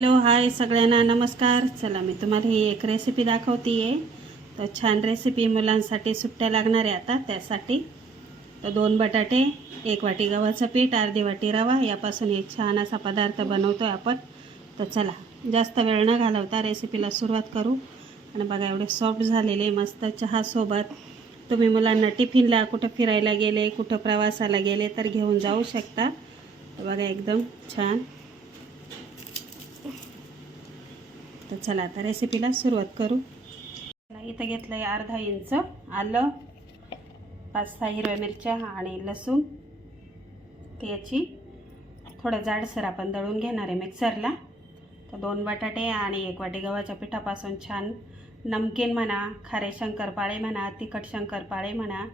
Hello hi सगळ्यांना नमस्कार. चला मी तुम्हाला ही एक रेसिपी दाखवते आहे. तर छान रेसिपी मुलांसाठी सुट्ट्या लागणार आहे आता. त्यासाठी तर 2 बटाटे, 1 वाटी गव्हाचं पीठ, अर्धी वाटी रवा यापासून एक छान असा पदार्थ बनवतो आहे आपण. तर चला जास्त वेळ न घालवता रेसिपीला सुरुवात करू. आणि बघा एवढे सॉफ्ट झालेले मस्त चहासोबत तुम्ही मुलांना टिफिनला कुठं फिरायला गेले, कुठं प्रवासाला गेले तर घेऊन जाऊ शकता. तर बघा एकदम छान. तर चला आता रेसिपीला सुरुवात करू. इथं घेतलं आहे अर्धा इंच आलं, 5-6 हिरव्या मिरच्या आणि लसूण. याची थोडं जाडसर आपण दळून घेणार आहे मिक्सरला. तर 2 बटाटे आणि 1 वाटी गव्हाच्या पिठापासून छान नमकीन म्हणा, खारे शंकरपाळे म्हणा, तिखट शंकरपाळे म्हणा,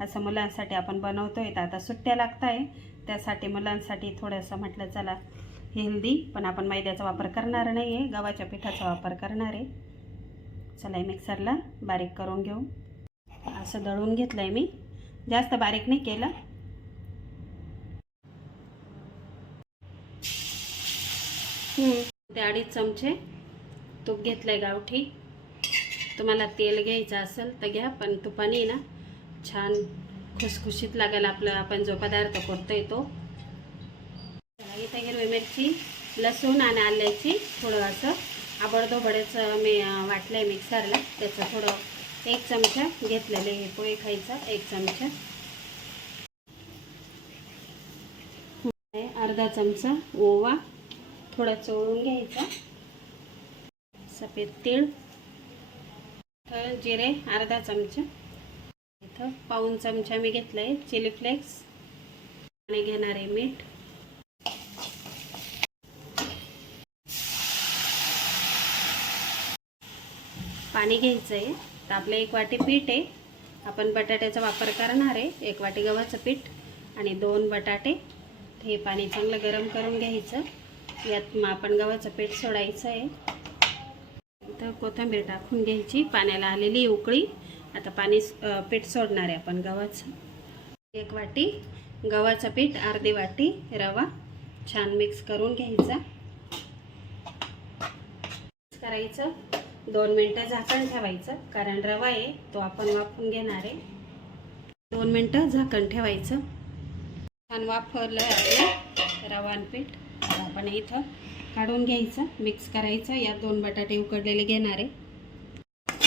असं मुलांसाठी आपण बनवतोय. तर आता सुट्ट्या लागत आहे त्यासाठी मुलांसाठी थोडंसं म्हटलं चला हेल्दी, पण आपण मैद्याचा वापर करणार नाही आहे, गव्हाच्या पिठाचा वापर करणार आहे. चला मिक्सरला बारीक करून घेऊ. असं दळून घेतलं आहे मी, जास्त बारीक नाही केलं. ते 2.5 चमचे तूप घेतलं आहे गावठी. तुम्हाला तेल घ्यायचं असेल तर घ्या, पण तुपाने ना छान खुसखुशीत लागेल आपलं आपण जो पदार्थ करतोय तो. इथं हिरवी मिरची, लसूण आणि आल्याची थोडं असं आबडधोबडेचं मी वाटलं आहे मिक्सरला. त्याचं थोडं 1 चमचा घेतलेले हे पोहे खायचा 1 चमचा, अर्धा चमचा ओवा थोडा चोळून घ्यायचा, सफेद तीळ, जिरे अर्धा चमचा, इथं पाऊण चमचा मी घेतलं आहे चिली फ्लेक्स आणि घेणार आहे मीठ. पाणी घ्यायचं आहे. तर आपलं 1 वाटी पीठ आहे, आपण बटाट्याचा वापर करणार आहे. 1 वाटी गव्हाचं पीठ आणि 2 बटाटे. हे पाणी चांगलं गरम करून घ्यायचं. यात मग आपण गव्हाचं पीठ सोडायचं आहे. इथं कोथिंबीर टाकून घ्यायची. पाण्याला आलेली उकळी. आता पाणी पीठ सोडणार आहे आपण गव्हाचं. 1 वाटी गव्हाचं पीठ, अर्धी वाटी रवा छान मिक्स करून घ्यायचा. करायचं 2 मिनटं झाकण ठेवायचं, कारण रवा आहे तो आपण वाफवून घेणार आहे. 2 मिनटं झाकण ठेवायचं. छान वाफवलं आपलं रवा आणि पीठ. आपण इथं काढून घ्यायचं, मिक्स करायचं. यात 2 बटाटे उकडलेले घेणार आहे.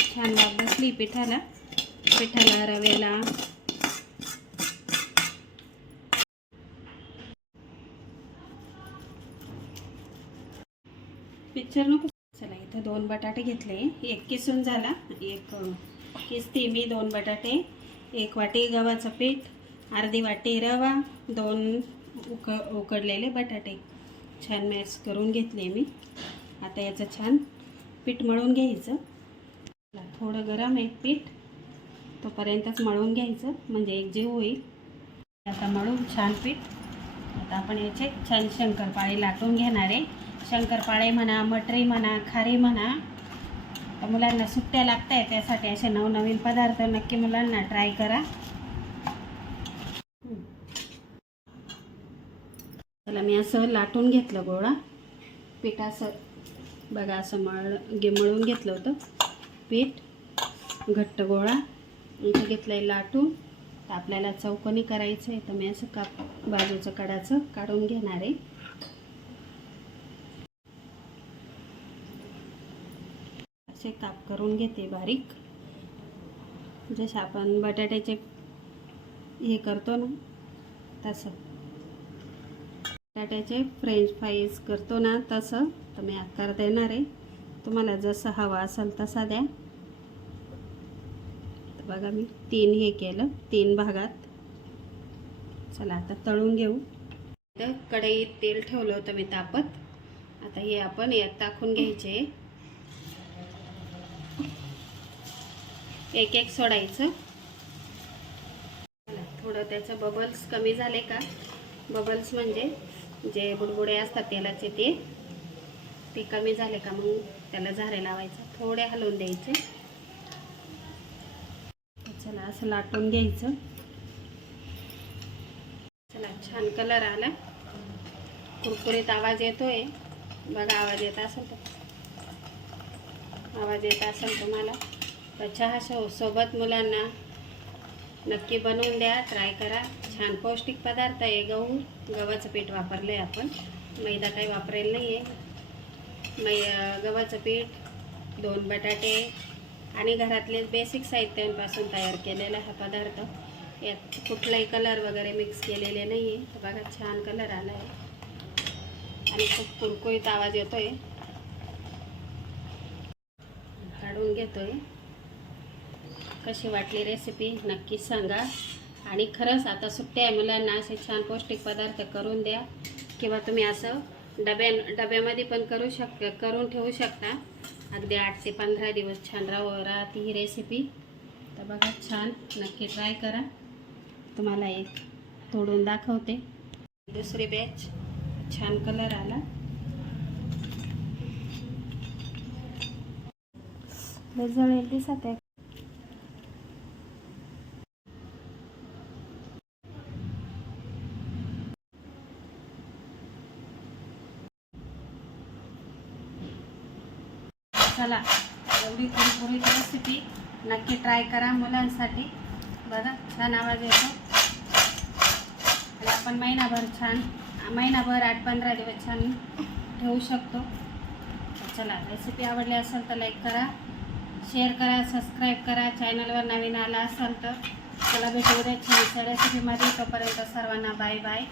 छान वाफ बसली पिठाला रव्याला. पिक्चर नको. चला इथं 2 बटाटे घेतले, 1 किसून झाला, 1 किसते मी. 2 बटाटे, 1 वाटी गव्हाचं पीठ, अर्धी वाटी रवा, 2 उकडलेले बटाटे छान मॅश करून घेतले मी. आता याचं छान पीठ मळून घ्यायचं. थोडं गरम आहे पीठ, तोपर्यंतच मळून घ्यायचं म्हणजे एकजीव होईल. आता मळून छान पीठ. आता आपण याचे छान शंकरपाळे लाटून घेणार आहे. शंकरपाळे म्हणा, मटरी म्हणा, खारी म्हणा. तर मुलांना सुट्ट्या लागत आहे त्यासाठी असे नवनवीन पदार्थ नक्की मुलांना ट्राय करा. चला मी असं लाटून घेतलं गोळा पीठ. असं बघा असं मळून घेतलं होतं पीठ, घट्ट गोळा. इथं घेतलं आहे लाटून. तर आपल्याला चौकोनी करायचं आहे. तर मी असं बाजूचं कडाचं काढून घेणार आहे. असे काप करून घेते बारीक, जसे आपण बटाट्याचे हे करतो ना तसं, बटाट्याचे फ्रेंच फ्राईज करतो ना तसं. तर मी आकार देणार आहे. तुम्हाला जसं हवा असेल तसा द्या. तर बघा मी 3 हे केलं, 3 भागात. चला आता तळून घेऊ. तर कढईत तेल ठेवलं होतं मी तापत. आता हे आपण यात टाकून घ्यायचे, एक सोडायचं. थोडं त्याचं बबल्स कमी झाले का, बबल्स म्हणजे जे बुडबुडे असतात तेलाचे ते कमी झाले का मग त्याला झारे लावायचं, थोडे हलवून द्यायचे. चला असं लाटून घ्यायचं. चला छान कलर आला, कुरकुरीत आवाज येतोय. बघा आवाज येत असेल तर, आवाज येत असेल तुम्हाला तर चहा सोबत मुलांना नक्की बनवून द्या, ट्राय करा. छान पौष्टिक पदार्थ आहे. गव्हाचं पीठ वापरलं आहे आपण, मैदा काही वापरेल नाही आहे. गव्हाचं पीठ, 2 बटाटे आणि घरातले बेसिक साहित्यांपासून तयार केलेला हा पदार्थ. यात कुठलाही कलर वगैरे मिक्स केलेले नाही आहे. तर बघा छान कलर आला आहे आणि खूप कुरकुरीत आवाज येतो आहे. काढून घेतो आहे. कशी वाटली रेसिपी नक्की सांगा. आणि खरंच आता सुट्ट्या आहे मुलांना, असे छान पौष्टिक पदार्थ करून द्या, किंवा तुम्ही असं डब्यामध्ये पण करून ठेवू शकता. अगदी 8 ते 15 दिवस छान राहते ही रेसिपी. तर बघा छान, नक्की ट्राय करा. तुम्हाला एक तोडून दाखवते. दुसरी बॅच, छान कलर आला. जळेल दिसत आहे. चला, एवढी कुरकुरीत रेसिपी नक्की ट्राय करा मुलांसाठी. बघा छान आवाज येतो. आणि आपण महिनाभर 8-15 दिवस छान ठेवू शकतो. चला, रेसिपी आवडली असेल तर लाईक करा, शेअर करा, सबस्क्राईब करा. चॅनलवर नवीन आला असाल तर चला भेटू उद्या छानशा रेसिपीमध्ये. तोपर्यंत सर्वांना बाय बाय.